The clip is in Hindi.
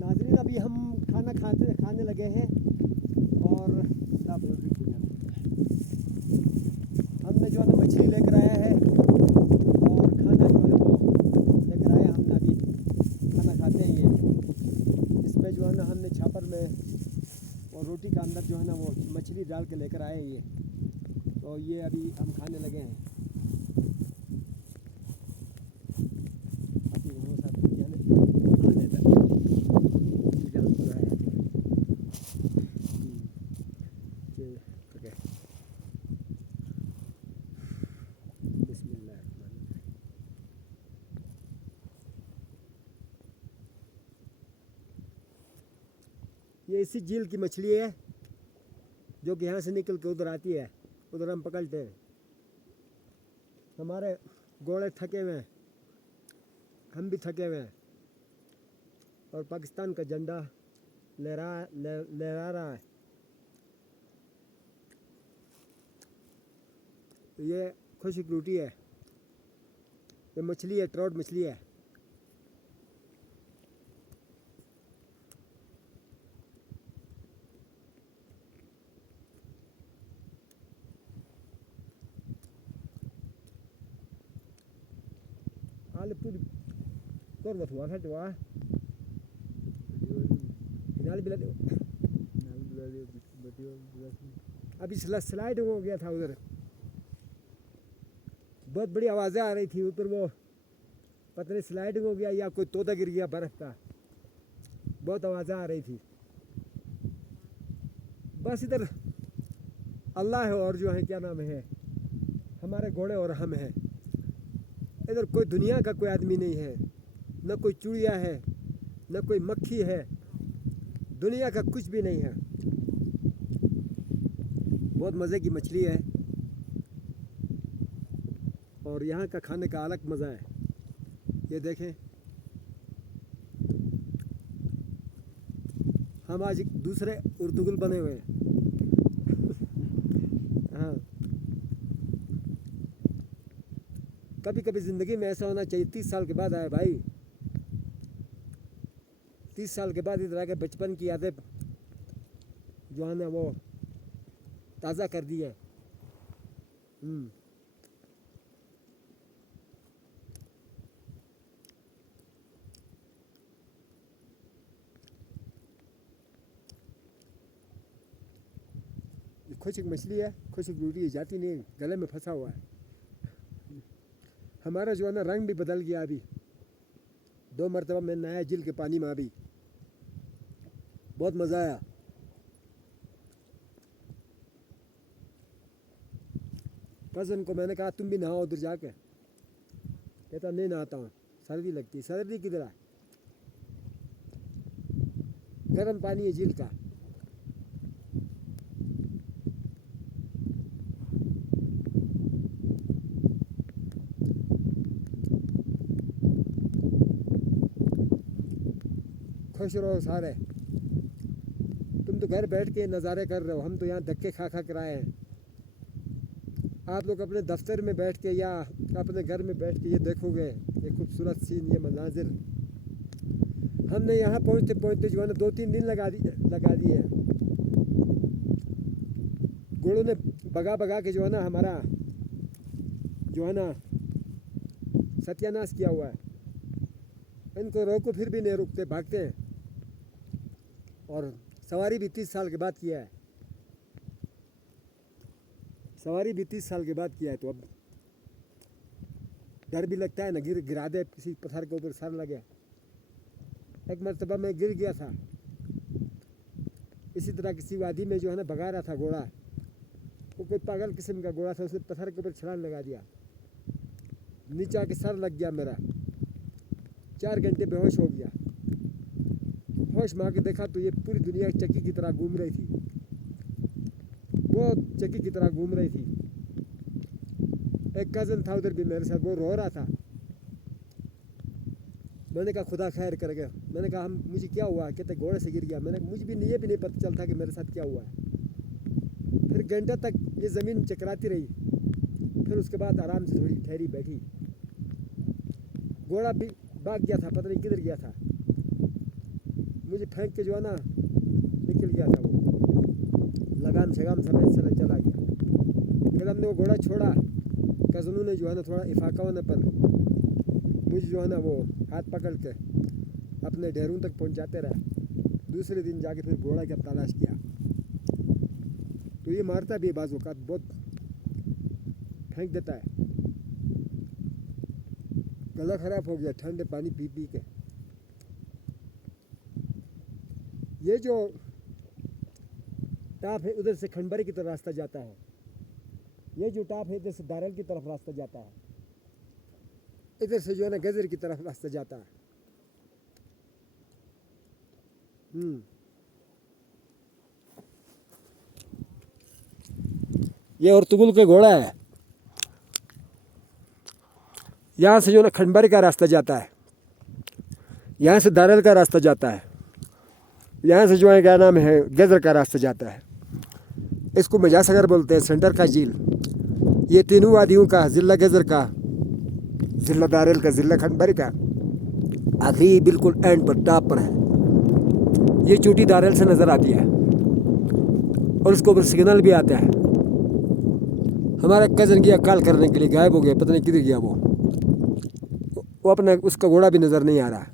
नाज़रीन अभी हम खाना खाने लगे हैं और हमने जो है ना मछली लेकर आया है और खाना जो है वो लेकर आया हमने अभी खाना खाते हैं ये इसमें जो है ना हमने छापर में और रोटी का अंदर जो है ना वो मछली डाल के लेकर आए हैं ये तो ये अभी हम खाने लगे हैं। ये इसी झील की मछली है जो कि यहाँ से निकल के उधर आती है, उधर हम पकड़ते हैं। हमारे घोड़े थके हुए हैं, हम भी थके हुए हैं और पाकिस्तान का झंडा लहरा रहा है। तो ये खुशक रोटी है, ये मछली है, ट्राउट मछली है। आले पूरी तोर मत हुआ था तो नाल बिला अभी स्लाइड हो गया था उधर, बहुत बड़ी आवाज़ें आ रही थी ऊपर, वो पता नहीं स्लाइडिंग हो गया या कोई तोता गिर गया बर्फ़ का, बहुत आवाज़ें आ रही थी। बस इधर अल्लाह है और जो है क्या नाम है हमारे घोड़े और हम हैं। इधर कोई दुनिया का कोई आदमी नहीं है, न कोई चूड़िया है, न कोई मक्खी है, दुनिया का कुछ भी नहीं है। बहुत मज़े की मछली है और यहाँ का खाने का अलग मज़ा है। ये देखें, हम आज दूसरे उर्दुगुल बने हुए हैं। हाँ, कभी कभी ज़िंदगी में ऐसा होना चाहिए। 30 साल के बाद आए भाई, 30 साल के बाद इधर आके बचपन की यादें जो है ना वो ताज़ा कर दी है। खुशक मछली है, खुशक रोटी जाती नहीं, गले में फंसा हुआ है। हमारा जो है ना रंग भी बदल गया। अभी 2 मरतबा मैं नया झील के पानी में, अभी बहुत मज़ा आया। कज़न को मैंने कहा तुम भी नहाओ उधर जाके, कहता नहीं नहाता हूँ, सर्दी लगती है। सर्दी किधर है, गर्म पानी है झील का। खुश रहो सारे, तुम तो घर बैठ के नज़ारे कर रहे हो, हम तो यहाँ धक्के खा खा कर आए हैं। आप लोग अपने दफ्तर में बैठ के या अपने घर में बैठ के ये देखोगे ये खूबसूरत सीन, ये मनाजिर। हमने यहाँ पहुँचते पहुँचते जो है ना 2-3 दिन लगा दिए हैं। घोड़ों ने भगा भगा के जो है ना हमारा जो है ना सत्यानाश किया हुआ है। इनको रोको फिर भी नहीं रुकते, भागते हैं। और सवारी भी 30 साल के बाद किया है, सवारी भी 30 साल के बाद किया है। तो अब डर भी लगता है ना, गिरा दे किसी पत्थर के ऊपर सर लगे। एक मरतबा मैं गिर गया था इसी तरह, किसी वादी में जो है ना भगा रहा था घोड़ा, वो कोई पागल किस्म का घोड़ा था, उसने पत्थर के ऊपर छलांग लगा दिया, नीचे आके सर लग गया मेरा। 4 घंटे बेहोश हो गया। होश में आके देखा तो ये पूरी दुनिया चक्की की तरह घूम रही थी, वो चक्की की तरह घूम रही थी। एक कज़न था उधर भी मेरे साथ, वो रो रहा था। मैंने कहा खुदा खैर कर गया। मैंने कहा हम मुझे क्या हुआ, कहते घोड़े से गिर गया। मैंने मुझे भी ये भी नहीं पता चलता कि मेरे साथ क्या हुआ है। फिर घंटे तक ये ज़मीन चकराती रही, फिर उसके बाद आराम से थोड़ी ठहरी बैठी। घोड़ा भी भाग गया था, पता नहीं किधर गया था, मुझे फेंक के जो है ना निकल गया था वो, लगाम शगाम समेत चला गया। फिर हमने वो घोड़ा छोड़ा, कज़नों ने जो है ना थोड़ा इफाका होने पर मुझे जो है ना वो हाथ पकड़ के अपने डेरों तक पहुंचाते रहे। दूसरे दिन जाके फिर घोड़ा की तलाश किया, तो ये मारता भी बाज़ औक़ात, बहुत फेंक देता है। गला ख़राब हो गया ठंडे पानी पी पी के। ये जो टाप है उधर से खंडबरी की तरफ रास्ता जाता है, ये जो टाप है इधर से दारल की तरफ रास्ता जाता है, इधर से जो है ना गजर की तरफ रास्ता जाता है। ये और तुगुल के घोड़ा है, यहाँ से जो है ना खंडबरी का रास्ता जाता है, यहाँ से दारल का रास्ता जाता है, यहाँ से जो है क्या नाम है गजर का रास्ता जाता है। इसको मजासगर बोलते हैं, सेंटर का झील। ये तीनों वादियों का, ज़िला गजर का, ज़िला दारल का, ज़िला खंडबरी का, आखिरी बिल्कुल एंड पर टॉप पर है। ये चोटी दारल से नज़र आती है और उसके ऊपर सिग्नल भी आता है। हमारा कज़न गया कॉल करने के लिए, गायब हो गया, पता नहीं किधर गया वो अपना, उसका घोड़ा भी नज़र नहीं आ रहा।